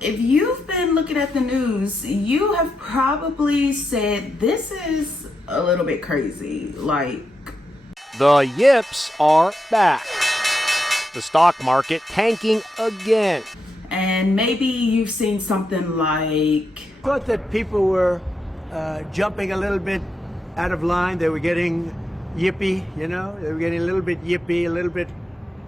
if you've been looking at the news, you have probably said this is a little bit crazy. Like, the yips are back. The stock market tanking again. And maybe you've seen something like, Thought that people were jumping a little bit out of line. They were getting yippy, you know? They were getting a little bit yippy, a little bit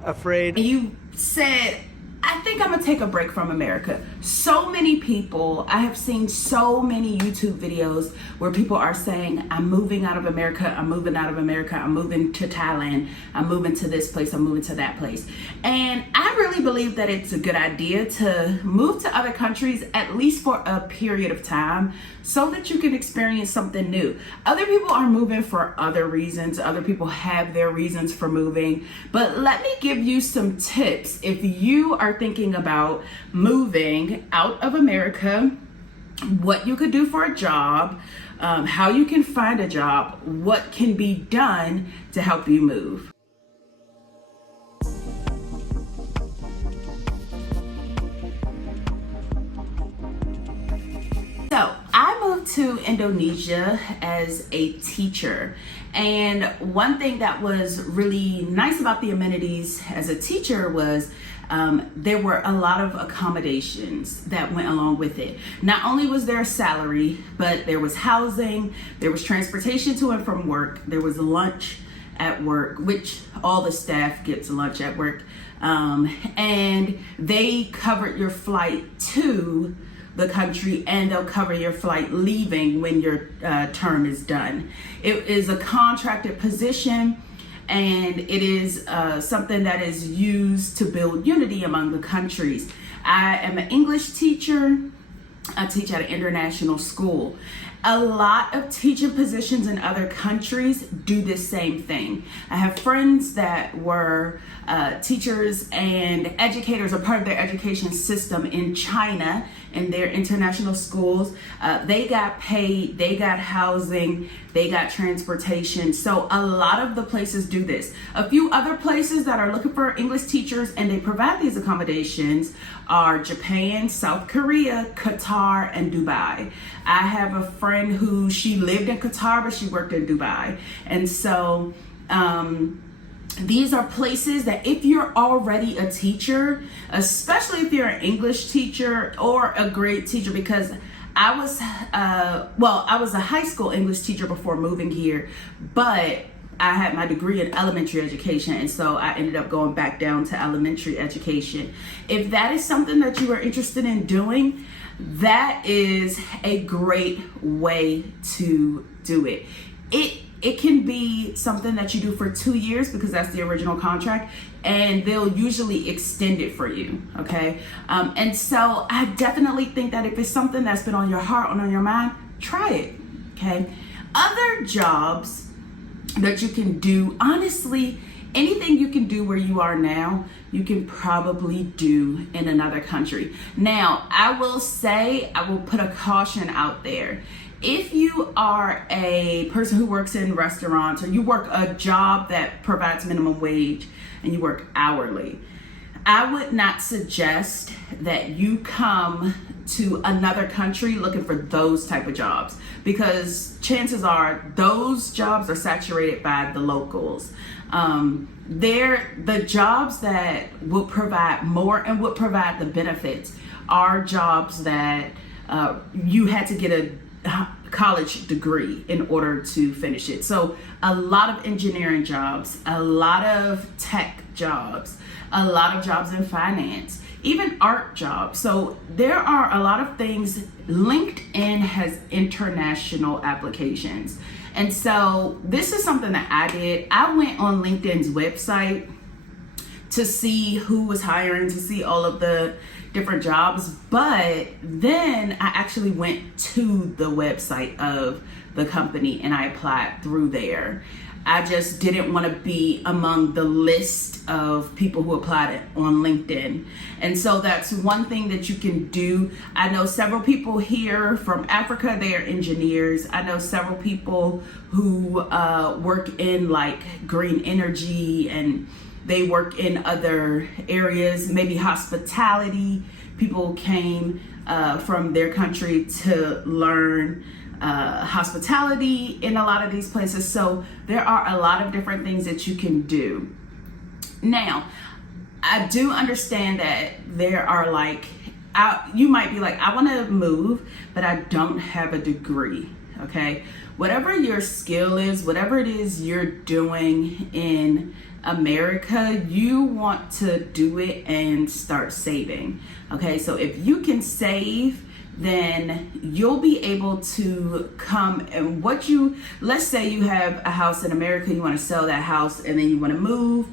afraid. you said, I think I'm gonna take a break from America. So many people, I have seen so many YouTube videos where people are saying, I'm moving out of America, I'm moving out of America, I'm moving to Thailand, I'm moving to this place, I'm moving to that place. And I really believe that it's a good idea to move to other countries, at least for a period of time, so that you can experience something new. Other people are moving for other reasons. Other people have their reasons for moving. But let me give you some tips if you are thinking about moving out of America, what you could do for a job, how you can find a job, what can be done to help you move. So I moved to Indonesia as a teacher, and one thing that was really nice about the amenities as a teacher was there were a lot of accommodations that went along with it. Not only was there a salary, but there was housing, there was transportation to and from work, there was lunch at work, which all the staff gets lunch at work, and they covered your flight to the country, and they'll cover your flight leaving when your term is done. It is a contracted position, and it is something that is used to build unity among the countries. I am an English teacher. I teach at an international school. A lot of teaching positions in other countries do the same thing. I have friends that were teachers and educators, or part of their education system in China, in their international schools. They got paid, they got housing, they got transportation. So a lot of the places do this. A few other places that are looking for English teachers and they provide these accommodations are Japan, South Korea, Qatar, and Dubai. I have a friend who, she lived in Qatar, but she worked in Dubai. And so these are places that if you're already a teacher, especially if you're an English teacher or a grade teacher, because I was a high school English teacher before moving here, but I had my degree in elementary education, and so I ended up going back down to elementary education. If that is something that you are interested in doing, that is a great way to do it. It can be something that you do for 2 years because that's the original contract, and they'll usually extend it for you, okay? And so I definitely think that if it's something that's been on your heart and on your mind, try it, okay? Other jobs that you can do, honestly, anything you can do where you are now, you can probably do in another country. Now, I will say, I will put a caution out there. If you are a person who works in restaurants, or you work a job that provides minimum wage and you work hourly, I would not suggest that you come to another country looking for those type of jobs, because chances are those jobs are saturated by the locals. The jobs that will provide more and would provide the benefits are jobs that you had to get a college degree in order to finish it. So a lot of engineering jobs, a lot of tech jobs, a lot of jobs in finance, even art jobs. So there are a lot of things. LinkedIn has international applications. And so this is something that I did. I went on LinkedIn's website to see who was hiring, to see all of the different jobs, but then I actually went to the website of the company and I applied through there. I just didn't want to be among the list of people who applied on LinkedIn. And so that's one thing that you can do. I know several people here from Africa, they are engineers. I know several people who work in like green energy, and they work in other areas, maybe hospitality. People came from their country to learn hospitality in a lot of these places. So there are a lot of different things that you can do. Now, I do understand that there are like, you might be like, I want to move, but I don't have a degree. Okay, whatever your skill is, whatever it is you're doing in America, you want to do it and start saving. Okay, so if you can save, then you'll be able to come and let's say you have a house in America, you want to sell that house and then you want to move.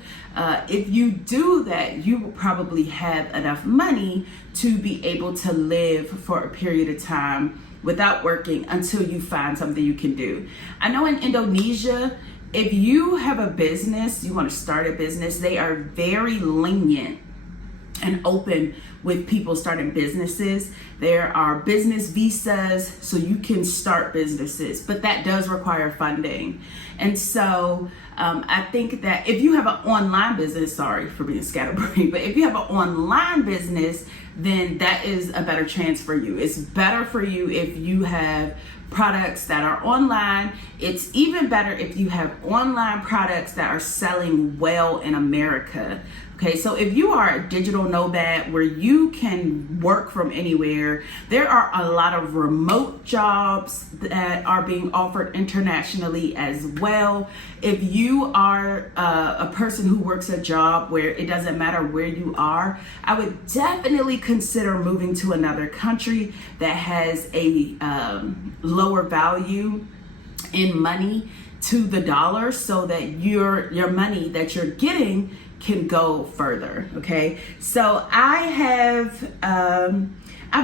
If you do that, you will probably have enough money to be able to live for a period of time without working until you find something you can do. I know in Indonesia, if you have a business, you want to start a business, they are very lenient and open with people starting businesses. There are business visas so you can start businesses, but that does require funding. And so I think that if you have an online business, sorry for being scatterbrained, but if you have an online business, then that is a better chance for you. It's better for you if you have products that are online. It's even better if you have online products that are selling well in America. Okay, so if you are a digital nomad where you can work from anywhere, there are a lot of remote jobs that are being offered internationally as well. If you are a person who works a job where it doesn't matter where you are, I would definitely consider moving to another country that has a lower value in money to the dollar, so that your money that you're getting can go further. Okay, so I've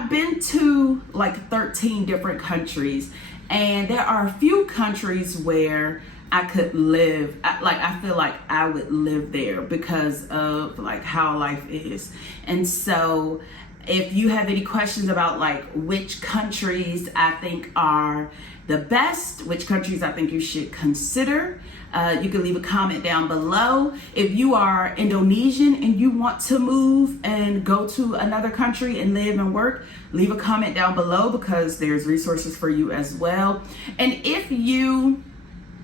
been to like 13 different countries, and there are a few countries where I could live, I feel like I would live there because of like how life is. And so if you have any questions about like which countries I think are the best, which countries I think you should consider, you can leave a comment down below. If you are Indonesian and you want to move and go to another country and live and work, leave a comment down below because there's resources for you as well. And if you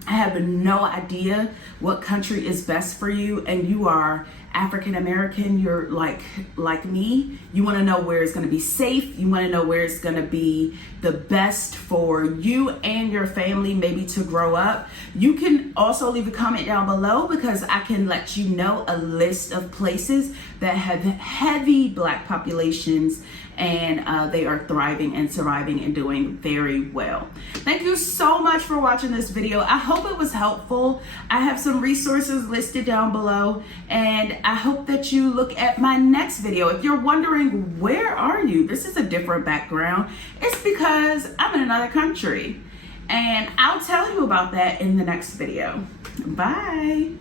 have no idea what country is best for you and you are African American, you're like me, you want to know where it's going to be safe, you want to know where it's going to be the best for you and your family maybe to grow up, you can also leave a comment down below because I can let you know a list of places that have heavy Black populations and they are thriving and surviving and doing very well. Thank you so much for watching this video. I hope it was helpful. I have some resources listed down below, and I hope that you look at my next video. If you're wondering, where are you? This is a different background. It's because I'm in another country, and I'll tell you about that in the next video. Bye.